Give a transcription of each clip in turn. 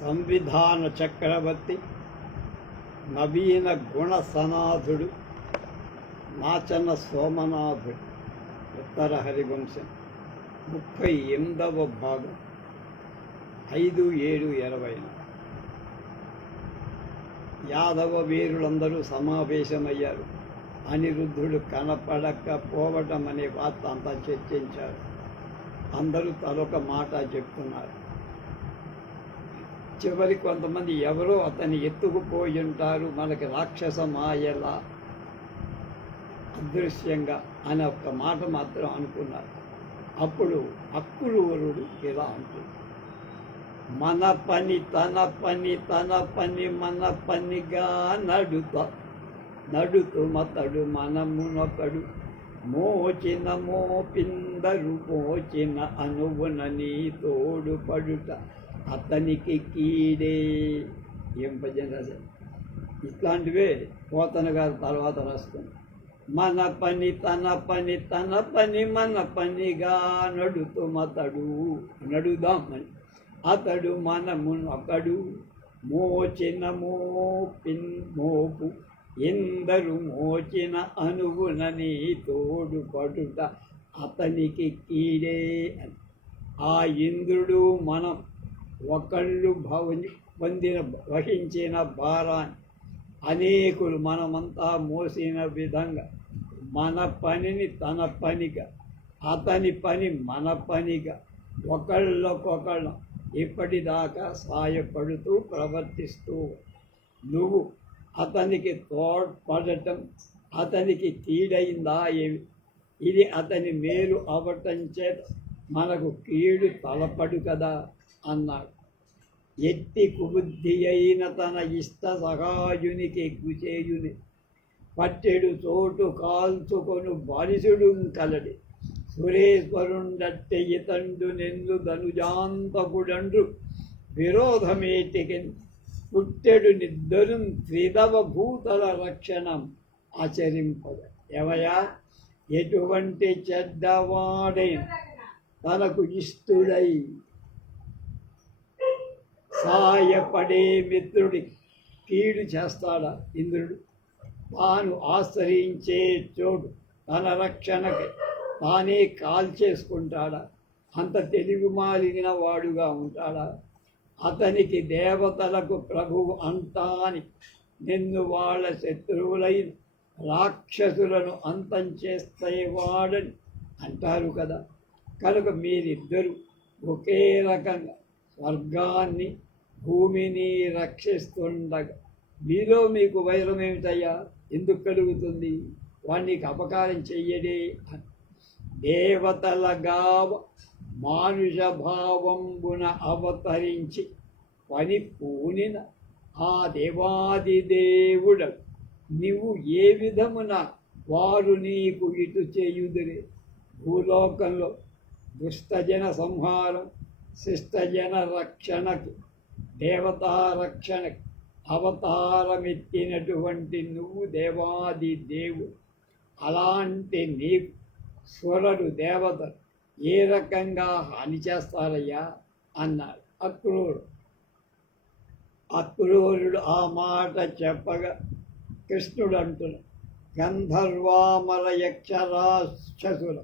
సంవిధాన చక్రవర్తి నవీన గుణ సనాథుడు నాచన సోమనాథుడు ఉత్తర హరివంశం ముప్పై ఎనిమిదవ భాగం ఐదు ఏడు ఇరవై యాదవ వీరులందరూ సమావేశమయ్యారు. అనిరుద్ధుడు కనపడక పోవటం అనే వార్త అంతా చర్చించారు. అందరూ తలొక మాట చెప్తున్నారు. చివరి కొంతమంది ఎవరో అతన్ని ఎత్తుకుపోయి ఉంటారు. మనకి రాక్షస మాయలా అదృశ్యంగా అనే ఒక్క మాట మాత్రం అనుకున్నారు. అప్పుడు అక్కులూరుడు ఇలా అంటుంది. మన పని తన పని తన పని మన పనిగా నడుత నడుతు మతడు మనమునొకడు. మోచిన మోపిందరు మోచిన అనువున నీ తోడు పడుట. అతనికి కీడే. ఏం పద్యం రాశారు ఇట్లాంటివే పోతన గారు తర్వాత రాస్తుంది మన పని తన పని తన పని మన పనిగా నడుతు మతడు. నడుదాం అని అతడు మనమునొకడు మోచిన మోపిన్ మోపు. ఎందరు మోచిన అనుగుణ నీ తోడు పడుట అతనికి కీడే అని. ఆ ఇంద్రుడు మనం ఒకళ్ళు భవని పొందిన వహించిన భారాన్ని అనేకులు మనమంతా మోసిన విధంగా మన పనిని తన పనిగా అతని పని మన పనిగా ఒకళ్ళకొకళ్ళం ఇప్పటిదాకా సాయపడుతూ ప్రవర్తిస్తూ నువ్వు అతనికి తోడ్పడటం అతనికి కీడైందా ఏమి? ఇది అతని మేలు అవటం చేత మనకు కీడు తలపడు కదా. అన్నాడు. ఎట్టి కుబుద్ధి అయిన తన ఇష్ట సహాయునికి గుచేయుని. పట్టెడు చోటు కాల్చుకొను బాలిసుడు కలడి సురేశ్వరుండట్టె ఇతండు నెందు ధనుజాంతకుడండ్రు విరోధమేటికి పుట్టెడు నిద్దరు త్రిదవ భూతల రక్షణం ఆచరింపద. ఎవయా ఎటువంటి చెడ్డవాడే తనకు ఇష్టుడై సాయపడే మిత్రుడి కీడు చేస్తాడా ఇంద్రుడు? తాను ఆశ్రయించే చోటు తన రక్షణకి. తానే కాల్చేసుకుంటాడా అంత తెలుగు మాలిన వాడుగా ఉంటాడా? అతనికి దేవతలకు ప్రభువు అంటాని నిన్ను వాళ్ళ శత్రువులైన రాక్షసులను అంతం చేస్తేవాడని అంటారు కదా. కనుక మీరిద్దరూ ఒకే రకంగా స్వర్గాన్ని భూమిని రక్షిస్తుండగా. మీలో మీకు వైరం ఏమిటయ్యా? ఎందుకు కలుగుతుంది? వాణ్ణికి అపకారం చెయ్యడే దేవతలగా దేవతలగావ మానుష భావంబున అవతరించి పని పూనిన ఆ దేవాది దేవుడు. నీవు ఏ విధమున వారు నీకు ఇటు చేయుదురే? భూలోకంలో దుష్టజన సంహారం శిష్టజన రక్షణకు దేవతారక్షణ అవతారమెత్తినటువంటి నువ్వు దేవాది దేవుడు. అలాంటి నీకు స్వరుడు దేవత ఏ రకంగా హాని చేస్తారయ్యా? అన్నాడు అక్రూరు అక్రూరుడు ఆ మాట చెప్పగా కృష్ణుడు అంటున్నాడు గంధర్వామర యక్షరాక్షసుల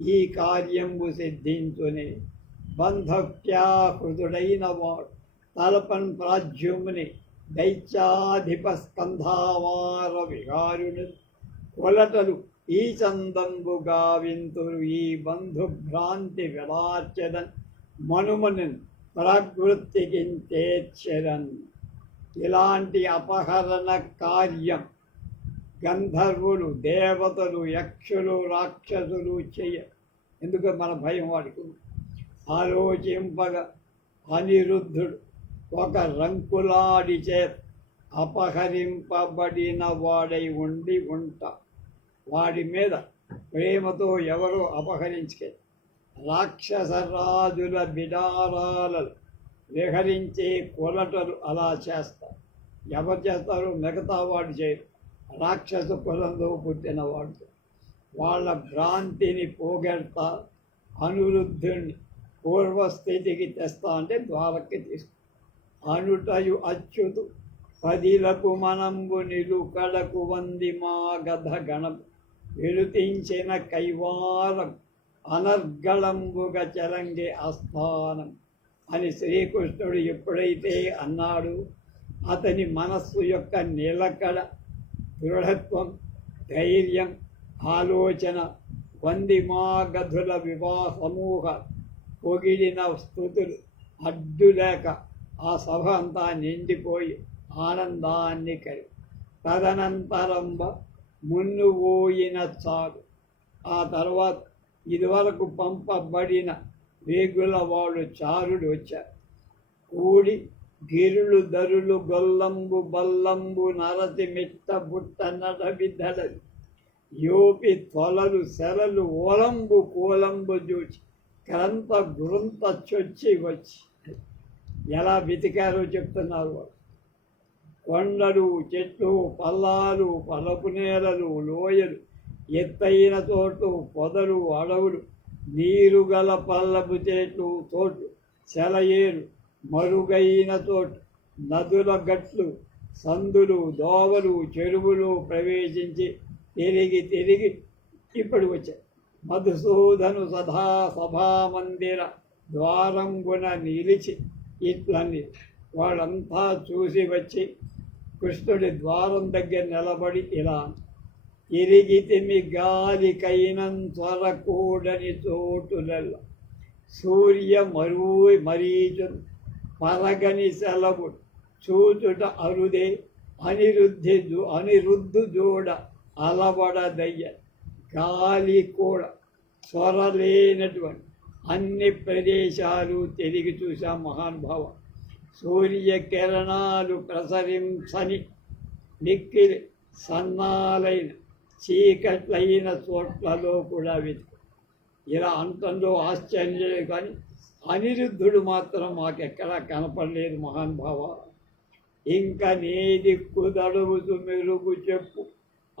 ఈ కార్యంబు సిద్ధించుని బంధక్యాహృతుడైన వాడు తలపన్ ప్రాజ్యుముని దైత్యాధిప స్కంధావార విహారుని కొలటలు ఈ చందంబు గావింతురు ఈ బంధుభ్రాంతి విలార్చదన్ మనుమనున్ ప్రవృత్తికించేచ్చరన్ ఇలాంటి అపహరణ కార్యం గంధర్వులు దేవతలు యక్షులు రాక్షసులు చెయ్య ఎందుకు మన భయం వాడికి ఆలోచింపగా అనిరుద్ధుడు ఒక రంకులాడి చేత అపహరింపబడిన వాడై ఉండి ఉంటా. వాడి మీద ప్రేమతో ఎవరో రాక్షస రాక్షసరాజుల బిడారాలను విహరించే కొలటలు అలా చేస్తారు. ఎవరు చేస్తారు? మిగతా వాడు చేయరు. రాక్షస కులంలో పుట్టిన వాడు వాళ్ళ భ్రాంతిని పోగెడతా అనురుద్ధుణ్ణి పూర్వస్థితికి తెస్తా అంటే ద్వారక్కి తీసుకు అనుటయు అచ్యుతు పదిలకు మనంబు నిలుకడకు వంది మా గధ గణం. వెలుతించిన కైవారం. అనర్గళంబుగ చరంగి ఆస్థానం. అని శ్రీకృష్ణుడు ఎప్పుడైతే అన్నాడు అతని మనస్సు యొక్క నిలకడ దృఢత్వం ధైర్యం ఆలోచన వందిమా గధుల వివాహ సమూహ పొగిడిన స్థుతులు అడ్డులేక ఆ సభ అంతా నిండిపోయి ఆనందాన్ని కలి తదనంతరంబ మున్ను పోయిన చాలు. ఆ తర్వాత ఇదివరకు పంపబడిన వేగుల వాడు చారుడు వచ్చారు. కూడి గిరులు దరులు గొల్లంబు బల్లంబు నరతి మిట్ట బుట్ట నడవిదడవి యోపి తొలలు సెలలు ఓలంబు కోలంబు చూచి క్రంత గురంత చొచ్చి వచ్చి ఎలా వెతికారో చెప్తున్నారు కొండలు చెట్లు పల్లాలు పలపు నేలలు లోయలు ఎత్తైన తోటు పొదలు అడవులు నీరు గల పల్లపు చెట్లు తోటు సెలయేరు మరుగైన తోట నదుల గట్లు సందులు దోవలు చెరువులు ప్రవేశించి తిరిగి తిరిగి ఇప్పుడు వచ్చాయి. మధుసూదను సదా సభామందిర ద్వారంగున నిలిచి ఇట్లని వాళ్ళంతా చూసి వచ్చి కృష్ణుడి ద్వారం దగ్గర నిలబడి ఇలా తిరిగితిమి గాలికైనం త్వరకూడని చోటులెల్ల. సూర్య మరూ మరీచు పరగని సెలవు చూచుట అరుదే. అనిరుద్ధి అనిరుద్ధు జోడ అలవడదయ్య. గాలి కూడా స్వరలేనటువంటి అన్ని ప్రదేశాలు తిరిగి చూశా మహానుభావ. సూర్యకిరణాలు ప్రసరించని మిక్కిలి సన్నాలైన చీకట్లైన చోట్లలో కూడా వెతుకు. ఇలా అంతంలో ఆశ్చర్యం కానీ అనిరుద్ధుడు మాత్రం మాకెక్కడా కనపడలేదు మహానుభావ. ఇంకా నీ దిక్కు మెరుగు చెప్పు.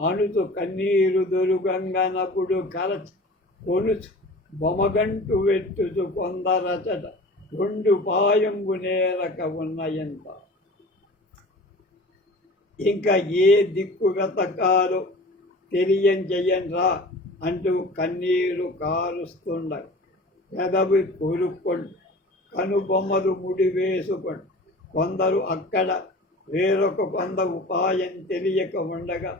అణుతు కన్నీరు దొరుగంగనపుడు కలచు కొనుచు. బొమగంటు వెట్టుచు కొందరచట రెండు పాయంబు నేరక ఉన్నయంత. ఇంకా ఏ దిక్కు వెతకాలో తెలియంజయండ్రా అంటూ కన్నీరు కారుస్తుండ. పెదవి కూరుక్కొని కనుబొమ్మలు ముడి వేసుకొని కొందరు అక్కడ వేరొక కొంద ఉపాయం తెలియక ఉండగా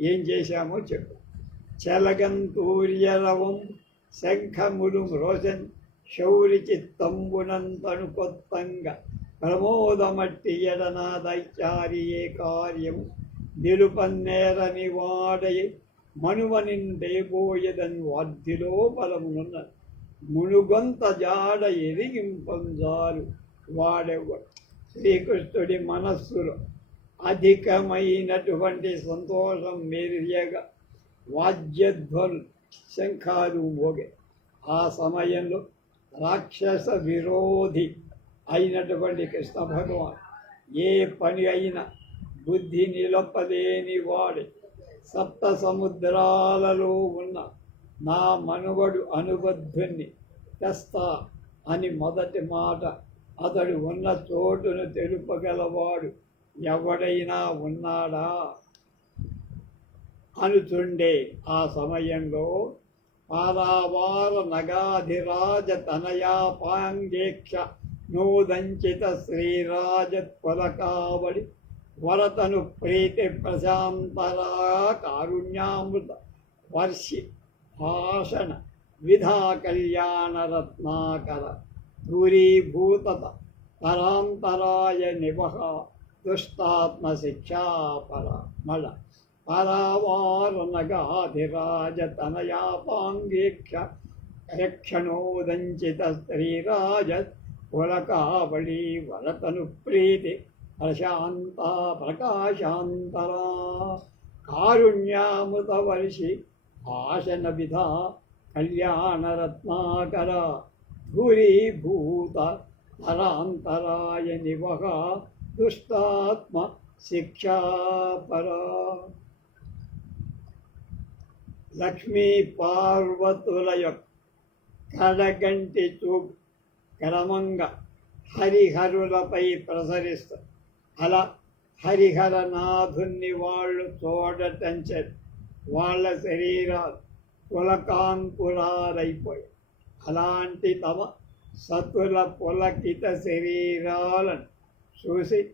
ఏం చేశామో చెప్పు. చెలగంతూర్యరవం శంఖములు రోజన్ శౌరి చిత్తంబునంతను కొత్తంగా ప్రమోదమట్టి ఎడనాదైచారియే కార్యము. నిలుపన్నేరని వాడయి మనువనిండేబోయదన్ వాద్దిలో బలమునున్న. మునుగొంత జాడ ఎరిగింపంజాలు వాడెవ్వడు శ్రీకృష్ణుడి మనస్సులో అధికమైనటువంటి సంతోషం మెరియగా వాద్యధ్వలు శంఖాలు మోగే ఆ సమయంలో రాక్షస విరోధి అయినటువంటి కృష్ణ భగవాన్ ఏ పని అయినా బుద్ధి నిలపలేని వాడి. సప్త సముద్రాలలో ఉన్న నా మనువడు అనుబద్ధుణ్ణి తెస్తా అని మొదటి మాట. అతడు ఉన్న చోటును తెలుపగలవాడు ఎవడైనా ఉన్నాడా? అనుచుండే ఆ సమయంలో పారావార నగాధిరాజ తనయాపాంగేక్ష నూదంచిత శ్రీరాజ కొలకావడి వరతను ప్రీతి ప్రశాంతరా కారుణ్యామృత వర్షి భాషణ విధా కళ్యాణరత్నాకర దూరీభూతత తరాంతరాయ నివహ దుష్టాత్మ శిక్షాపర మళ పరావారనగాధిరాజ తనయాపాంగేక్ష స్త్రీరాజ పులకావళి వరతను ప్రీతి ప్రశాంత ప్రకాశాంతరా కారుణ్యామృత వర్షి భాషణ విధ కళ్యాణరత్నాకర భూరీభూత పరాంతరాయ నివహ దుష్టాత్మ శిక్షాపరా లక్ష్మీ పార్వతుల యొక్క కడగంటి చూపు క్రమంగా హరిహరులపై ప్రసరిస్తారు. అలా హరిహరనాథుణ్ణి వాళ్ళు చూడటంచే వాళ్ళ శరీరాలు పులకాంకురాలైపోయాయి. అలాంటి తమ సతుల పులకిత శరీరాలను చూసి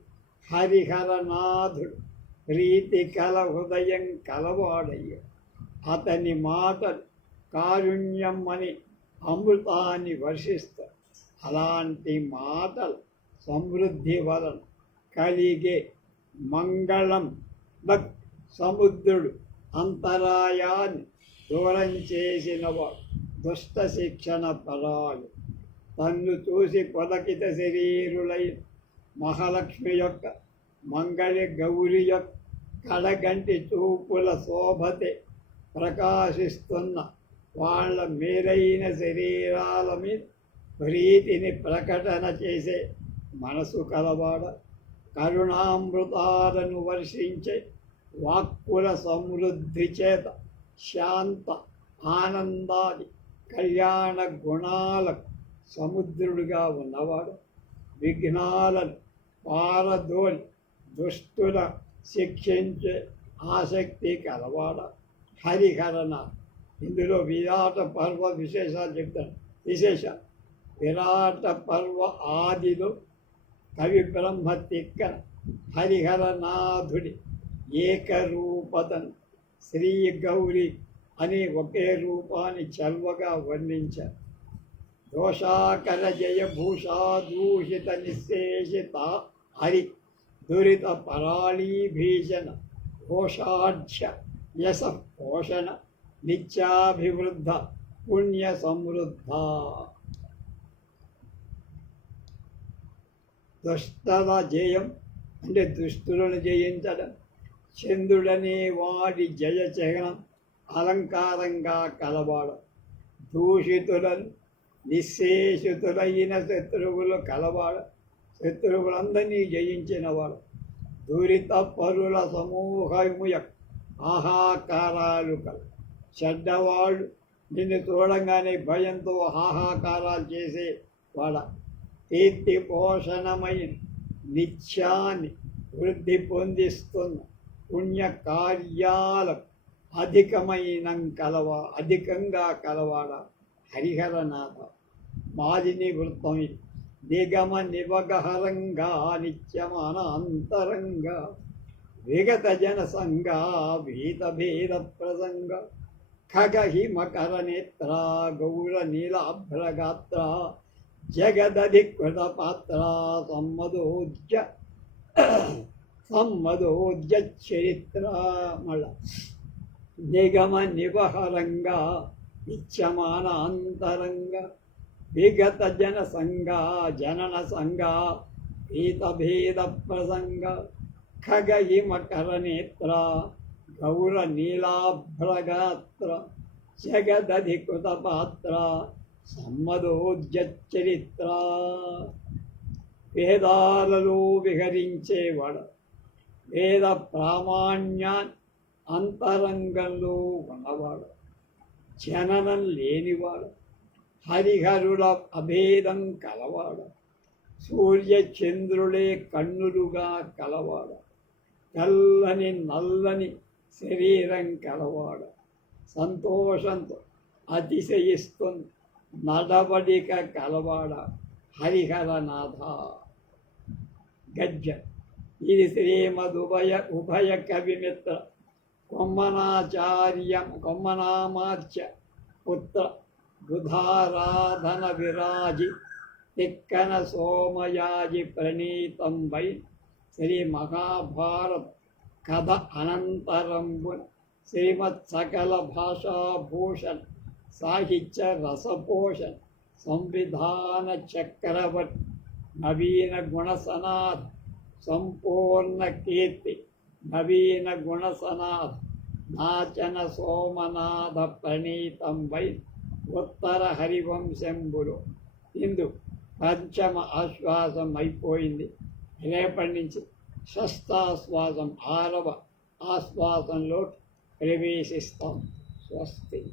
హరిహరనాథుడు ప్రీతి కల హృదయం కలవాడయ్యాడు. అతని మాటలు కారుణ్యం అని అమృతాన్ని వర్షిస్తారు. అలాంటి మాటలు సమృద్ధి వలన కలిగే మంగళం భక్ సముద్రుడు అంతరాయాన్ని దూరం చేసినవాడు దుష్ట శిక్షణ పరాలు తన్ను చూసి పొలకిత శరీరులై మహాలక్ష్మి యొక్క మంగళ గౌరి యొక్క కడగంటి చూపుల శోభతే ప్రకాశిస్తున్న వాళ్ళ మేలైన శరీరాల మీద ప్రీతిని ప్రకటన చేసే మనసు కలవాడ కరుణామృతాలను వర్షించే వాక్కుల సమృద్ధి చేత శాంత ఆనందాది కళ్యాణ గుణాలకు సముద్రుడుగా ఉన్నవాడు విఘ్నాలను పారదోలి దుష్టుల శిక్షించే ఆసక్తి కలవాడ. హరిహరణ ఇందులో విరాట పర్వ విశేషాలు చెప్తాడు విశేష విరాట పర్వ ఆదిలో కవి బ్రహ్మ తిక్క హరిహరనాథుడి ఏకరూపతను. శ్రీ గౌరి అనే ఒకే రూపాన్ని చల్వగా వర్ణించారు. దోషాకర జయభూషా దూషిత నిశేషిత హరి దురిత పరాళీ భీషణ ఘోషాఢ్య యశ పోషణ నిత్యాభివృద్ధ పుణ్య సమృద్ధ. దుష్టల జయం అంటే దుష్టులను జయించడం చంద్రుడనే వాడి జయ చహనం అలంకారంగా కలవాడు. దూషితులను నిశ్శేషితులైన శత్రువులు కలవాడు శత్రువులందరినీ జయించినవాడు. దురిత పరుల సమూహము యొక్క ఆహాకారాలు కల. చెడ్డవాళ్ళు నిన్ను చూడంగానే భయంతో హాహాకారాలు చేసే వాడ. కీర్తి పోషణమైన నిత్యాన్ని వృద్ధి పొందిస్తున్న పుణ్య కార్యాలకు అధికమైన కలవా అధికంగా కలవాడ హరిహరనాథ. మాలిని వృత్తం ఇది. నిగమ నివగహరంగా నిత్యమాన అంతరంగా విగత జన సంగ భీత భేద ప్రసంగ ఖగ హిమకర నేత్ర గౌర నీలాభ్రగాత్ర జగదధికృత పాత్ర సమ్మదోజ్య సమ్మదోజ్య చరిత్ర మళ్ళ నిగమ నివహరంగా నిత్యమాన అంతరంగా విగత జన సంగ జనన సంగ భీత భేద ప్రసంగ ఖగ హిమకర నేత్ర గౌర నీలాభ్రగాత్ర జగదధికృత పాత్ర సమ్మదోజ్యచరిత్ర. వేదాలలో విహరించేవాడు వేద ప్రామాణ్యాన్ అంతరంగంలో ఉన్నవాడు జననం లేనివాడు హరిహరుల అభేదం కలవాడు సూర్య చంద్రులే కన్నులుగా కలవాడు. తెల్లని నల్లని శరీరం కలవాడు. సంతోషంతో అతిశయిస్తుంది. నడబడిక కలవాడ హరిహరనాథ. గజ్జ. ఇది శ్రీమదుభయ ఉభయ కవిమిత్ర కొమ్మనాచార్య కొమ్మనామార్చ పుత్ర బుధారాధన విరాజి తిక్కన సోమయాజి ప్రణీతం వై శ్రీ మహాభారత కథ అనంతరంబున శ్రీమత్ సకల భాషాభూషణ్ సాహిత్య రసపోషణ్ సంవిధాన చక్రవర్తి నవీన గుణసనాథ్ సంపూర్ణ కీర్తి నవీన గుణసనాథ్ నాచన సోమనాథ ప్రణీతం వై ఉత్తర హరివంశంబులు ఇందు పంచమ ఆశ్వాసం అయిపోయింది రేపటి నుంచి షష్టాశ్వాసం ఆరవ ఆశ్వాసంలో ప్రవేశిస్తాం. స్వస్తి.